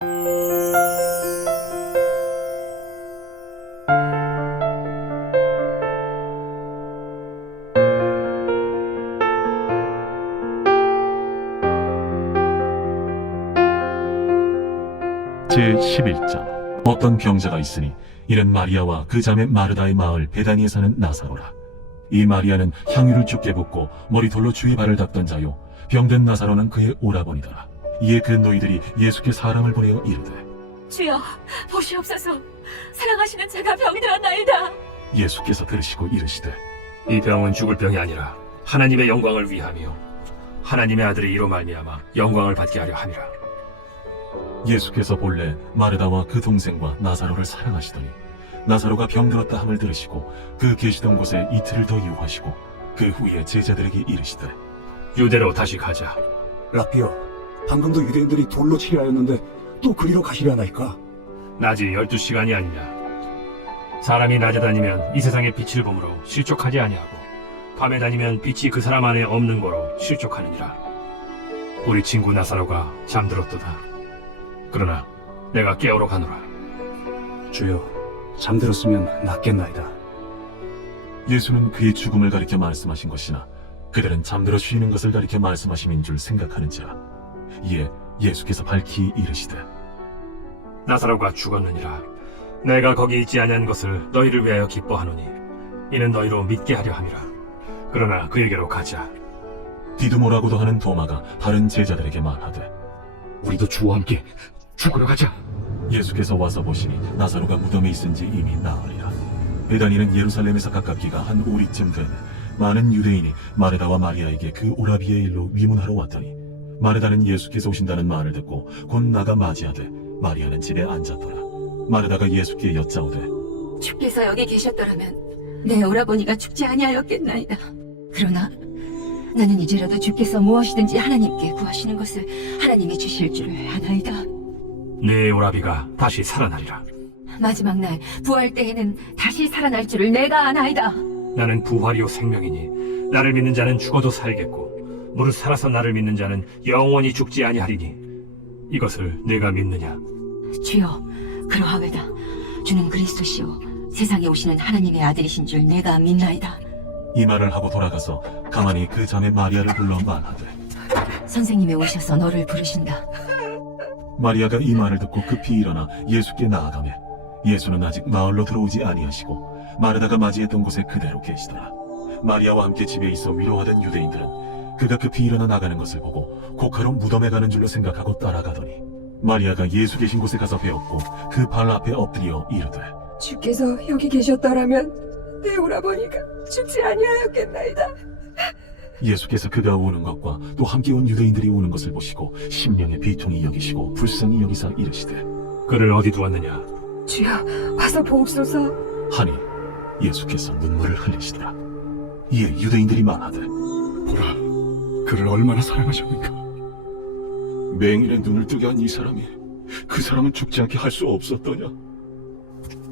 제11장. 어떤 병자가 있으니 이는 마리아와 그 자매 마르다의 마을 베다니에 사는 나사로라. 이 마리아는 향유를 죽게 붓고 머리돌로 주의 발을 닦던 자요, 병든 나사로는 그의 오라버니더라. 이에 그 노이들이 예수께 사람을 보내어 이르되, 주여, 보시옵소서. 사랑하시는 자가 병이 들었나이다. 예수께서 들으시고 이르시되, 이 병은 죽을 병이 아니라 하나님의 영광을 위함이요 하나님의 아들이 이로 말미암아 영광을 받게 하려 함이라. 예수께서 본래 마르다와 그 동생과 나사로를 사랑하시더니 나사로가 병들었다 함을 들으시고 그 계시던 곳에 이틀을 더 유하시고 그 후에 제자들에게 이르시되, 유대로 다시 가자. 라피어, 방금도 유대인들이 돌로 치려 하였는데 또 그리로 가시려 하나이까? 낮이 12시간이 아니냐. 사람이 낮에 다니면 이 세상의 빛을 보므로 실족하지 아니하고 밤에 다니면 빛이 그 사람 안에 없는 거로 실족하느니라. 우리 친구 나사로가 잠들었도다. 그러나 내가 깨우러 가노라. 주여, 잠들었으면 낫겠나이다. 예수는 그의 죽음을 가리켜 말씀하신 것이나 그들은 잠들어 쉬는 것을 가리켜 말씀하심인 줄 생각하는지라. 이에 예수께서 밝히 이르시되, 나사로가 죽었느니라. 내가 거기 있지 아니한 것을 너희를 위하여 기뻐하노니 이는 너희로 믿게 하려 함이라. 그러나 그에게로 가자. 디두모라고도 하는 도마가 다른 제자들에게 말하되, 우리도 주와 함께 죽으러 가자. 예수께서 와서 보시니 나사로가 무덤에 있은지 이미 나으리라. 베다니는 예루살렘에서 가깝기가 한 오리쯤 되매 많은 유대인이 마르다와 마리아에게 그 오라비의 일로 위문하러 왔더니 마르다는 예수께서 오신다는 말을 듣고 곧 나가 맞이하되 마리아는 집에 앉았더라. 마르다가 예수께 여짜오되, 주께서 여기 계셨더라면 내 오라버니가 죽지 아니하였겠나이다. 그러나 나는 이제라도 주께서 무엇이든지 하나님께 구하시는 것을 하나님이 주실 줄을 아나이다. 네 오라비가 다시 살아나리라. 마지막 날 부활 때에는 다시 살아날 줄을 내가 아나이다. 나는 부활이요 생명이니 나를 믿는 자는 죽어도 살겠고 무릇 살아서 나를 믿는 자는 영원히 죽지 아니하리니 이것을 내가 믿느냐. 주여, 그러하외다. 주는 그리스도시요 세상에 오시는 하나님의 아들이신 줄 내가 믿나이다. 이 말을 하고 돌아가서 가만히 그 자매 마리아를 불러 말하되, 선생님이 오셔서 너를 부르신다. 마리아가 이 말을 듣고 급히 일어나 예수께 나아가매 예수는 아직 마을로 들어오지 아니하시고 마르다가 맞이했던 곳에 그대로 계시더라. 마리아와 함께 집에 있어 위로하던 유대인들은 그가 급히 일어나 나가는 것을 보고 고카로 무덤에 가는 줄로 생각하고 따라가더니 마리아가 예수 계신 곳에 가서 배웠고 그 발 앞에 엎드려 이르되, 주께서 여기 계셨더라면 내 오라버니가 죽지 아니하였겠나이다. 예수께서 그가 오는 것과 또 함께 온 유대인들이 오는 것을 보시고 심령의 비통이 여기시고 불쌍히 여기사 이르시되, 그를 어디 두었느냐. 주여, 와서 보옵소서. 하니 예수께서 눈물을 흘리시더라. 이에 유대인들이 말하되, 보라, 그를 얼마나 사랑하셨는가. 맹인의 눈을 뜨게 한 이 사람이 그 사람을 죽지 않게 할 수 없었더냐.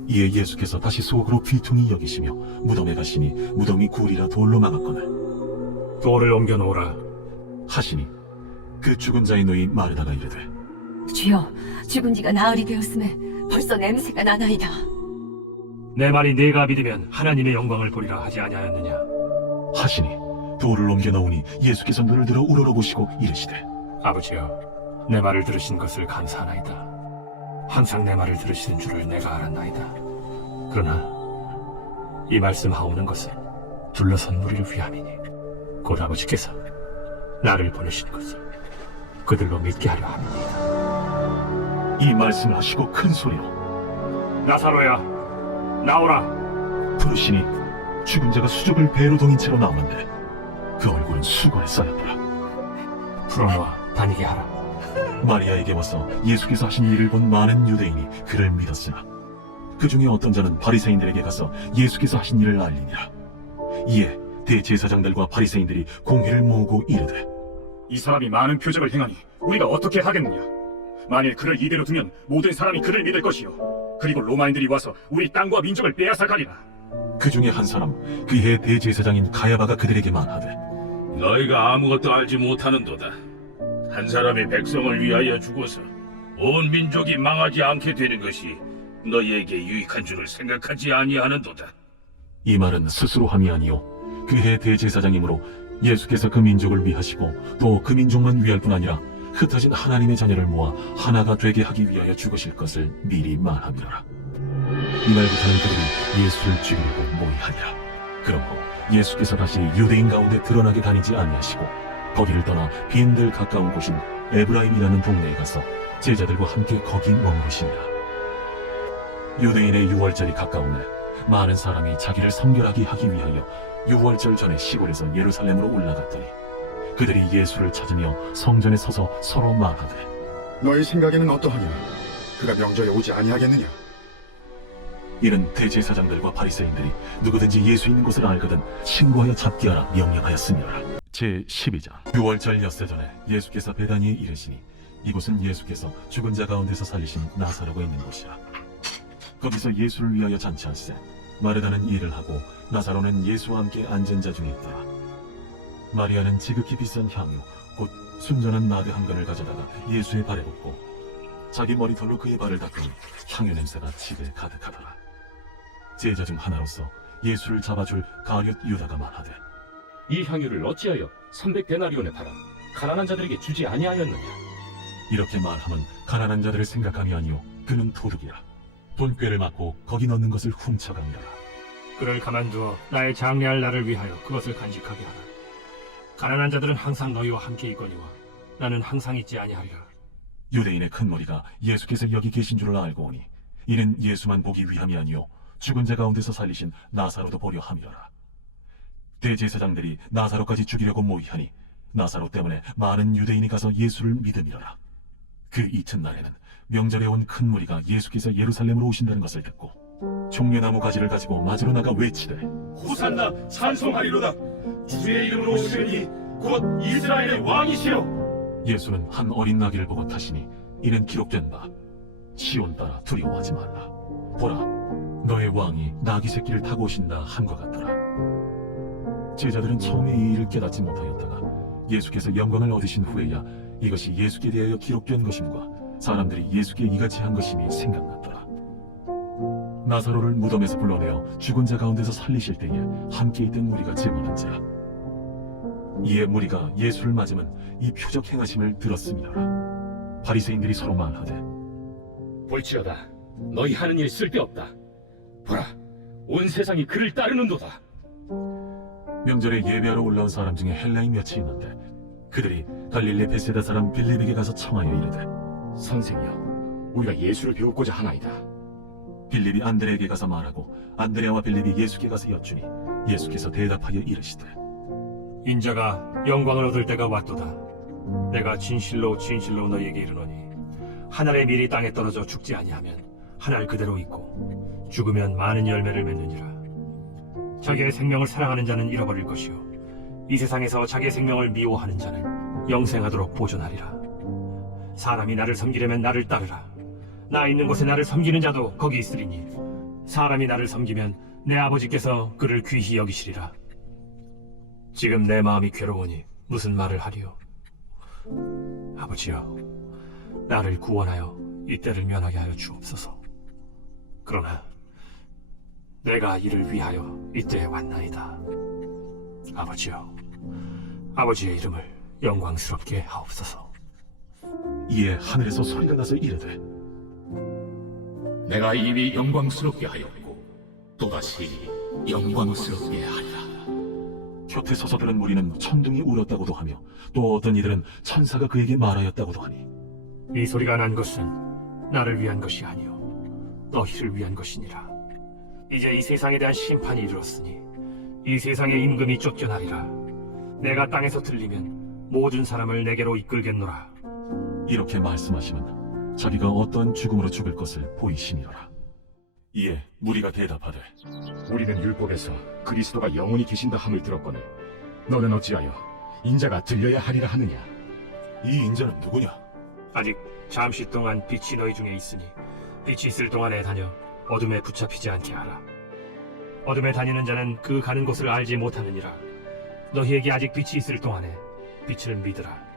이에 예수께서 다시 속으로 비통히 여기시며 무덤에 가시니 무덤이 굴이라 돌로 막았거늘 돌을 옮겨 놓으라. 하시니 그 죽은 자의 노인 마르다가 이르되, 주여, 죽은 지가 나흘이 되었음에 벌써 냄새가 나나이다. 내 말이 네가 믿으면 하나님의 영광을 보리라 하지 아니하였느냐. 하시니 돌을 옮겨 놓으니 예수께서 눈을 들어 우러러보시고 이르시되, 아버지여, 내 말을 들으신 것을 감사하나이다. 항상 내 말을 들으시는 줄을 내가 알았나이다. 그러나 이 말씀하오는 것은 둘러선 무리를 위함이니 곧 아버지께서 나를 보내신 것을 그들로 믿게 하려 함이니이다. 이 말씀을 하시고 큰 소리로 나사로야, 나오라. 부르시니 죽은 자가 수족을 배로 동인 채로 나오는데 그 얼굴은 수건에 쌓였더라. 풀어놓아 다니게 하라. 마리아에게 와서 예수께서 하신 일을 본 많은 유대인이 그를 믿었으나 그 중에 어떤 자는 바리새인들에게 가서 예수께서 하신 일을 알리니라. 이에 대제사장들과 바리새인들이 공회를 모으고 이르되, 이 사람이 많은 표적을 행하니 우리가 어떻게 하겠느냐. 만일 그를 이대로 두면 모든 사람이 그를 믿을 것이요 그리고 로마인들이 와서 우리 땅과 민족을 빼앗아 가리라. 그 중에 한 사람 그의 대제사장인 가야바가 그들에게 말하되, 너희가 아무것도 알지 못하는도다. 한 사람이 백성을 위하여 죽어서 온 민족이 망하지 않게 되는 것이 너희에게 유익한 줄을 생각하지 아니하는도다. 이 말은 스스로 함이 아니요 그해 대제사장이므로 예수께서 그 민족을 위하시고 또 그 민족만 위할 뿐 아니라 흩어진 하나님의 자녀를 모아 하나가 되게 하기 위하여 죽으실 것을 미리 말함이라. 이날부터는 그들이 예수를 죽이려고 모의하니라. 그러므로 예수께서 다시 유대인 가운데 드러나게 다니지 아니하시고 거기를 떠나 빈들 가까운 곳인 에브라임이라는 동네에 가서 제자들과 함께 거기 머무르시니라. 유대인의 유월절이 가까우매 많은 사람이 자기를 성결하게 하기 위하여 유월절 전에 시골에서 예루살렘으로 올라갔더니 그들이 예수를 찾으며 성전에 서서 서로 말하되 너희 생각에는 어떠하냐? 그가 명절에 오지 아니하겠느냐? 이는 대제사장들과 바리새인들이 누구든지 예수 있는 곳을 알거든 신고하여 잡게 하라 명령하였습니다. 제12장 유월절 엿새 전에 예수께서 베다니에 이르시니 이곳은 예수께서 죽은 자 가운데서 살리신 나사로가 있는 곳이라. 거기서 예수를 위하여 잔치할세 마르다는 일을 하고 나사로는 예수와 함께 앉은 자 중에 있더라. 마리아는 지극히 비싼 향유 곧 순전한 나드 한 근을 가져다가 예수의 발에 붓고 자기 머리털로 그의 발을 닦으니 향유 냄새가 집에 가득하더라. 제자 중 하나로서 예수를 잡아줄 가룟 유다가 말하되 이 향유를 어찌하여 300데나리온에 팔아 가난한 자들에게 주지 아니하였느냐? 이렇게 말하면 가난한 자들을 생각함이 아니요 그는 도둑이라. 돈꾀를 맞고 거기 넣는 것을 훔쳐갑니다. 그를 가만두어 나의 장래할 날을 위하여 그것을 간직하게 하라. 가난한 자들은 항상 너희와 함께 있거니와 나는 항상 있지 아니하리라. 유대인의 큰 무리가 예수께서 여기 계신 줄을 알고 오니 이는 예수만 보기 위함이 아니요 죽은 자 가운데서 살리신 나사로도 보려 함이로라. 대제사장들이 나사로까지 죽이려고 모의하니 나사로 때문에 많은 유대인이 가서 예수를 믿음이로라. 그 이튿날에는 명절에 온 큰 무리가 예수께서 예루살렘으로 오신다는 것을 듣고 종려나무 가지를 가지고 맞으러 나가 외치되 호산나 찬송하리로다. 주의 이름으로 오시니 곧 이스라엘의 왕이시요. 예수는 한 어린 나귀를 보고 타시니 이는 기록된 바 시온 따라 두려워하지 말라. 보라 너의 왕이 나귀 새끼를 타고 오신다 한과 같더라. 제자들은 처음에 이 일을 깨닫지 못하였다가 예수께서 영광을 얻으신 후에야 이것이 예수께 대하여 기록된 것임과 사람들이 예수께 이같이 한 것임이 생각났더라. 나사로를 무덤에서 불러내어 죽은 자 가운데서 살리실 때에 함께 있던 무리가 제보한지라. 이에 무리가 예수를 맞으면 이 표적 행하심을 들었음이라. 바리새인들이 서로 말하되 볼지어다 너희 하는 일 쓸데없다. 보라 온 세상이 그를 따르는도다. 명절에 예배하러 올라온 사람 중에 헬라인 몇이 있는데 그들이 갈릴리 베세다 사람 빌립에게 가서 청하여 이르되 선생이여, 우리가 예수를 배우고자 하나이다. 빌립이 안드레에게 가서 말하고 안드레와 빌립이 예수께 가서 여쭈니 예수께서 대답하여 이르시되 인자가 영광을 얻을 때가 왔도다. 내가 진실로 진실로 너희에게 이르노니 한 알의 밀이 땅에 떨어져 죽지 아니하면 한 알 그대로 있고 죽으면 많은 열매를 맺느니라. 자기의 생명을 사랑하는 자는 잃어버릴 것이요 이 세상에서 자기의 생명을 미워하는 자는 영생하도록 보존하리라. 사람이 나를 섬기려면 나를 따르라. 나 있는 곳에 나를 섬기는 자도 거기 있으리니 사람이 나를 섬기면 내 아버지께서 그를 귀히 여기시리라. 지금 내 마음이 괴로우니 무슨 말을 하리요? 아버지여, 나를 구원하여 이때를 면하게 하여 주옵소서. 그러나 내가 이를 위하여 이때에 왔나이다. 아버지여, 아버지의 이름을 영광스럽게 하옵소서. 이에 하늘에서 소리가 나서 이르되 내가 이미 영광스럽게 하였고 또다시 영광스럽게 하리라. 곁에 서서 들은 무리는 천둥이 울었다고도 하며 또 어떤 이들은 천사가 그에게 말하였다고도 하니 이 소리가 난 것은 나를 위한 것이 아니요 너희를 위한 것이니라. 이제 이 세상에 대한 심판이 이르렀으니 이 세상의 임금이 쫓겨나리라. 내가 땅에서 들리면 모든 사람을 내게로 이끌겠노라. 이렇게 말씀하시면 자기가 어떤 죽음으로 죽을 것을 보이시니라. 이에 무리가 대답하되 우리는 율법에서 그리스도가 영원히 계신다 함을 들었거늘 너는 어찌하여 인자가 들려야 하리라 하느냐? 이 인자는 누구냐? 아직 잠시 동안 빛이 너희 중에 있으니 빛이 있을 동안에 다녀 어둠에 붙잡히지 않게 하라. 어둠에 다니는 자는 그 가는 곳을 알지 못하느니라. 너희에게 아직 빛이 있을 동안에 빛을 믿으라.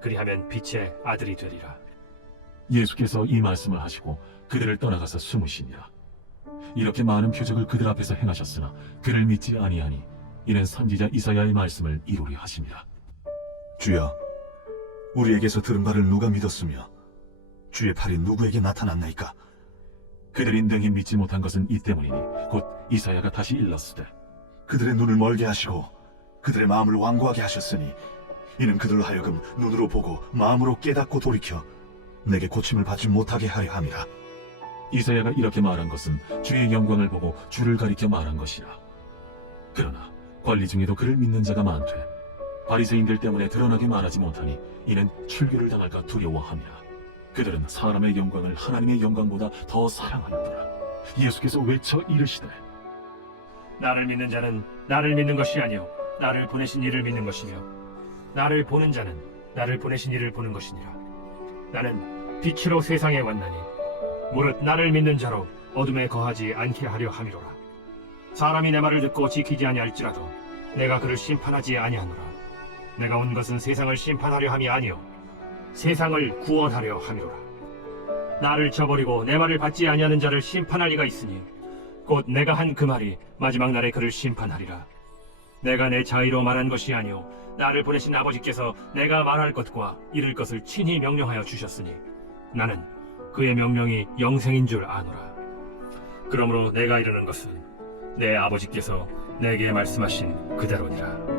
그리하면 빛의 아들이 되리라. 예수께서 이 말씀을 하시고 그들을 떠나가서 숨으시니라. 이렇게 많은 표적을 그들 앞에서 행하셨으나 그를 믿지 아니하니 이는 선지자 이사야의 말씀을 이루려 하심이라. 주여, 우리에게서 들은 바를 누가 믿었으며 주의 팔이 누구에게 나타났나이까? 그들이 능히 믿지 못한 것은 이 때문이니 곧 이사야가 다시 일렀으되 그들의 눈을 멀게 하시고 그들의 마음을 완고하게 하셨으니 이는 그들로 하여금 눈으로 보고 마음으로 깨닫고 돌이켜 내게 고침을 받지 못하게 하려 함이라. 이사야가 이렇게 말한 것은 주의 영광을 보고 주를 가리켜 말한 것이라. 그러나 관리 중에도 그를 믿는 자가 많되 바리새인들 때문에 드러나게 말하지 못하니 이는 출교를 당할까 두려워함이라. 그들은 사람의 영광을 하나님의 영광보다 더 사랑하였더라. 예수께서 외쳐 이르시되 나를 믿는 자는 나를 믿는 것이 아니요 나를 보내신 이를 믿는 것이며 나를 보는 자는 나를 보내신 이를 보는 것이니라. 나는 빛으로 세상에 왔나니 무릇 나를 믿는 자로 어둠에 거하지 않게 하려 함이로라. 사람이 내 말을 듣고 지키지 아니할지라도 내가 그를 심판하지 아니하노라. 내가 온 것은 세상을 심판하려 함이 아니요 세상을 구원하려 함이로라. 나를 저버리고 내 말을 받지 아니하는 자를 심판할 리가 있으니 곧 내가 한 그 말이 마지막 날에 그를 심판하리라. 내가 내 자의로 말한 것이 아니요 나를 보내신 아버지께서 내가 말할 것과 이를 것을 친히 명령하여 주셨으니 나는 그의 명령이 영생인 줄 아노라. 그러므로 내가 이르는 것은 내 아버지께서 내게 말씀하신 그대로니라.